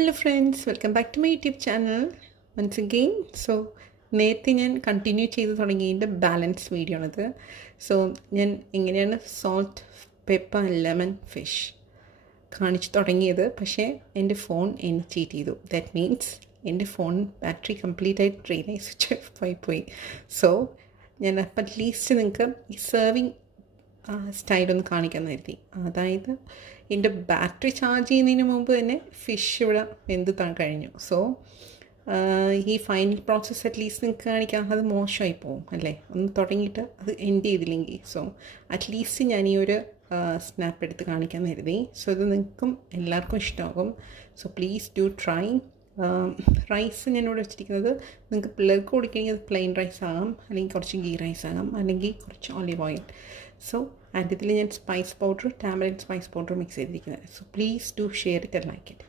Hello friends, welcome back to my YouTube channel once again. So നേരത്തെ ഞാൻ continue ചെയ്ത് തുടങ്ങിയതിൻ്റെ ബാലൻസ് വീഡിയോ ആണത്. സോ ഞാൻ എങ്ങനെയാണ് സോൾട്ട്, പെപ്പർ, ലെമൺ ഫിഷ് കാണിച്ചു തുടങ്ങിയത്. പക്ഷേ എൻ്റെ ഫോൺ എന്നെ ചീറ്റ് ചെയ്തു. ദാറ്റ് മീൻസ് എൻ്റെ ഫോൺ ബാറ്ററി കംപ്ലീറ്റായി ഡ്രെയിനായി സ്വിച്ച് ഓഫായി പോയി. സോ ഞാൻ അപ്പം അറ്റ്ലീസ്റ്റ് നിങ്ങൾക്ക് ഈ സെർവിങ് സ്റ്റൈലൊന്ന് കാണിക്കാമെന്ന് കരുതി. അതായത് എൻ്റെ ബാറ്ററി ചാർജ് ചെയ്യുന്നതിന് മുമ്പ് തന്നെ ഫിഷ് ഇവിടെ വെന്ത് കഴിഞ്ഞു. സോ ഈ ഫൈനൽ പ്രോസസ്സ് അറ്റ്ലീസ്റ്റ് നിങ്ങൾക്ക് കാണിക്കാം. അത് മോശമായി പോകും അല്ലേ, ഒന്ന് തുടങ്ങിയിട്ട് അത് എൻഡ് ചെയ്തില്ലെങ്കിൽ. സോ അറ്റ്ലീസ്റ്റ് ഞാൻ ഈ ഒരു സ്നാപ്പ് എടുത്ത് കാണിക്കാമെന്ന് കരുതി. സോ ഇത് നിങ്ങൾക്കും എല്ലാവർക്കും ഇഷ്ടമാകും. So please do try. Rice ഞാനിവിടെ വെച്ചിരിക്കുന്നത്, നിങ്ങൾക്ക് പിള്ളേർക്ക് കൊടുക്കുകയെങ്കിൽ അത് പ്ലെയിൻ റൈസ് ആകാം, അല്ലെങ്കിൽ കുറച്ച് ഗീ റൈസ് ആകാം, അല്ലെങ്കിൽ കുറച്ച് ഒലിവ് ഓയിൽ. സോ ആൻഡ് ഇതിൽ ഞാൻ spice powder, tamarind spice powder mix ചെയ്തിരിക്കുന്നത്. So please do share it and like it.